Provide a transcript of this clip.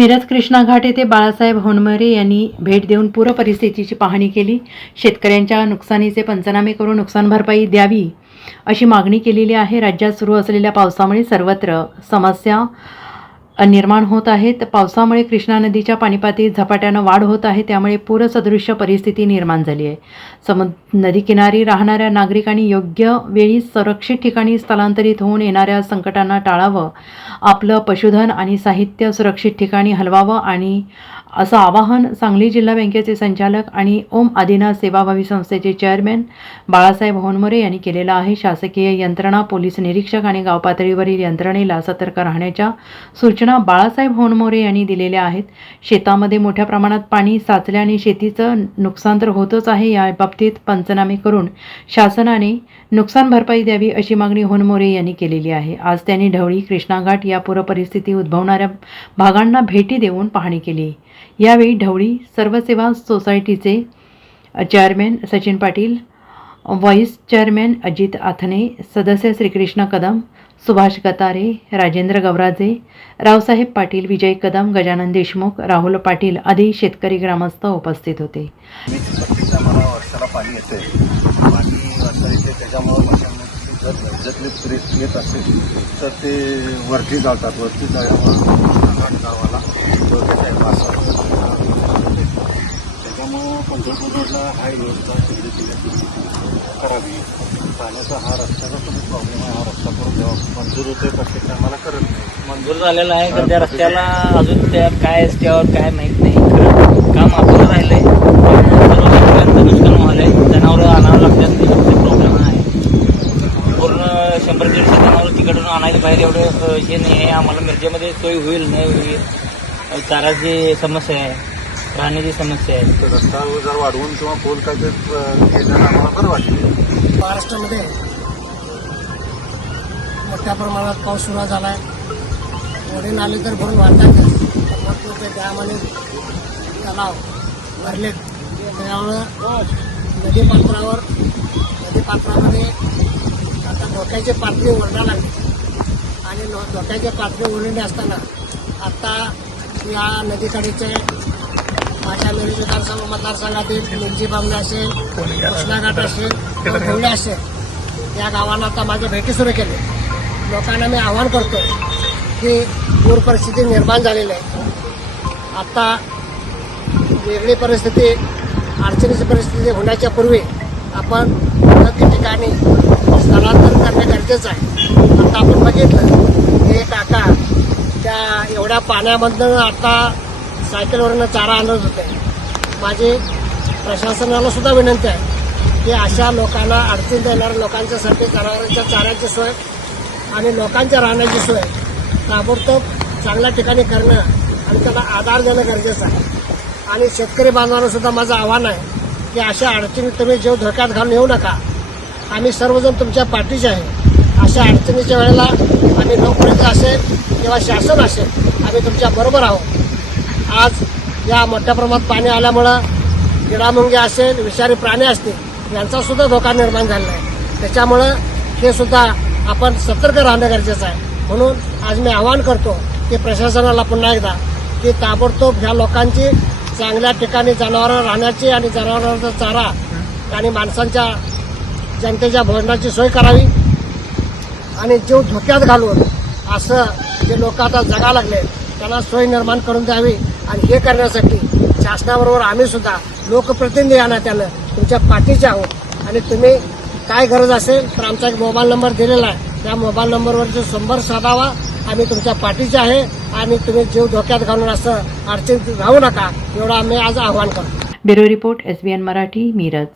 मिरज कृष्णा घाट येथे बाळासाहेब होनमरे यांनी भेट देऊन पूरपरिस्थितीची पाहणी केली. शेतकऱ्यांच्या नुकसानीचे पंचनामे करून नुकसान भरपाई द्यावी अशी मागणी केलेली आहे. राज्यात सुरू असलेल्या पावसामुळे सर्वत्र समस्या निर्माण होत आहेत पावसामुळे कृष्णा नदीच्या पाणीपातळीत झपाट्यानं वाढ होत आहे. त्यामुळे पूरसदृश्य परिस्थिती निर्माण झाली आहे. समुद नदीकिनारी राहणाऱ्या नागरिकांनी योग्य वेळी सुरक्षित ठिकाणी स्थलांतरित होऊन येणाऱ्या संकटांना टाळावं. आपलं पशुधन आणि साहित्य सुरक्षित ठिकाणी हलवावं आणि असं आवाहन सांगली जिल्हा बँकेचे संचालक आणि ओम आदिनाथ सेवाभावी संस्थेचे चेअरमॅन बाळासाहेब होनमोरे यांनी केलेलं आहे. शासकीय यंत्रणा पोलीस निरीक्षक आणि गावपातळीवरील यंत्रणेला सतर्क राहण्याच्या सूचना बाळासाहेब होणमोरे यांनी दिलेल्या आहेत. शेतामध्ये मोठ्या प्रमाणात पाणी साचल्याने शेतीचं नुकसान तर होतच आहे या बाबतीत पंचनामे करून शासनाने नुकसान भरपाई द्यावी अशी मागणी होनमोरे यांनी केलेली आहे. आज त्यांनी ढवळी कृष्णाघाट या पूरपरिस्थिती उद्भवणाऱ्या भागांना भेटी देऊन पाहणी केली. यावेळी ढवळी सर्वसेवा सोसायटीचे chairman Sachin Patil vice chairman Ajit Athane सदस्य श्रीकृष्ण कदम सुभाष गतारे राजेंद्र गवराजे रावसाहेब पाटील विजय कदम गजानन देशमुख राहुल पाटील आदी शेतकरी ग्रामस्थ उपस्थित होते पाणी येते येत असेल तर ते वरती जातात वरती गावाला त्याच्यामुळं हाय करावी पाण्याचा हा रस्त्याचा पण प्रॉब्लेम आहे. हा रस्ता करून द्यावा मंजूर होते प्रत्येक आम्हाला करत नाही. मंजूर झालेला आहे पण त्या रस्त्याला अजून त्या काय रस्त्यावर काय माहीत नाही. खरं काम आपलं सर्व शेतकऱ्यांचं नुकसान व्हायलंय जनावरं आणावं लागतात त्याच्यामध्ये प्रॉब्लेम आहे. पूर्ण शंभर दीडशे जनावरं तिकडून आणायला बाहेर एवढं हे नाही आहे. आम्हाला मिरजेमध्ये सोय होईल नाही होईल. चाराची समस्या आहे राहण्याची समस्या आहे. तर रस्ता जर वाढवून किंवा पोल आम्हाला बरं वाटेल. महाराष्ट्रामध्ये मोठ्या प्रमाणात पाऊस सुरू झाला आहे वडील आले तर भरून वाढतात. मोठमोठे डॅम आणि तलाव भरलेत. त्यामुळं नदी पात्रावर नदी पात्रामध्ये आता धोक्याची पातळी ओरडा लागली. आणि नो- धोक्याची पातळी ओरडली असताना आता या नदीकडेचे अशा मिरज विधानसभा मतदारसंघातील मिरजी बामणे असेल कृष्णाघाट असेल किंवा असेल या गावांना आता माझ्या भेटी सुरू केले लोकांना मी आवाहन करतो की पूर परिस्थिती निर्माण झालेली आहे आता वेगळी परिस्थिती अडचणीची परिस्थिती होण्याच्या पूर्वी आपण योग्य ठिकाणी स्थलांतर करणे गरजेचं आहे आता आपण बघितलं हे काका त्या एवढ्या पाण्यामधनं आता सायकलवरनं चारा आणत होते. माझी प्रशासनाला सुद्धा विनंती आहे की अशा लोकांना अडचण देणाऱ्या लोकांच्यासाठी जनावरांच्या चाऱ्याची सोय आणि लोकांच्या राहण्याची सोय ताबडतोब चांगल्या ठिकाणी करणं आणि त्यांना आधार देणं गरजेचं आहे. आणि शेतकरी बांधवांना सुद्धा माझं आव्हान आहे की अशा अडचणी तुम्ही जीव धोक्यात घालून येऊ नका. आम्ही सर्वजण तुमच्या पाठीचे आहे. अशा अडचणीच्या वेळेला आम्ही लोकप्रतिनिधी असेल किंवा शासन असेल आम्ही तुमच्या बरोबर आहोत. आज या मोठ्या प्रमाणात पाणी आल्यामुळं किडामुंगे असेल विषारी प्राणी असतील यांचा सुद्धा धोका निर्माण झालेला आहे. त्याच्यामुळं हे सुद्धा आपण सतर्क राहणं गरजेचं आहे. म्हणून आज मी आवाहन करतो की प्रशासनाला पुन्हा एकदा की ताबडतोब ह्या लोकांची चांगल्या ठिकाणी जनावरं राहण्याची आणि जनावरांचा चारा आणि माणसांच्या जनतेच्या भोजनाची सोय करावी आणि जीव धोक्यात घालून असं जे लोक आता जगा लागले त्यांना सोय निर्माण करून द्यावी आणि हे करण्यासाठी शासनाबरोबर आम्ही सुद्धा लोकप्रतिनिधी या नात्यानं तुमच्या पाठीचे आहोत. आणि तुम्ही काय गरज असेल तर आमचा एक मोबाईल नंबर दिलेला आहे. त्या मोबाईल नंबरवरचे संपर्क साधावा आम्ही तुमच्या पाठीचे आहे. आणि तुम्ही जीव धोक्यात घालून असं अडचणीत राहू नका एवढं आम्ही आज आवाहन करतो. Bureau report S B N Marathi Miraj.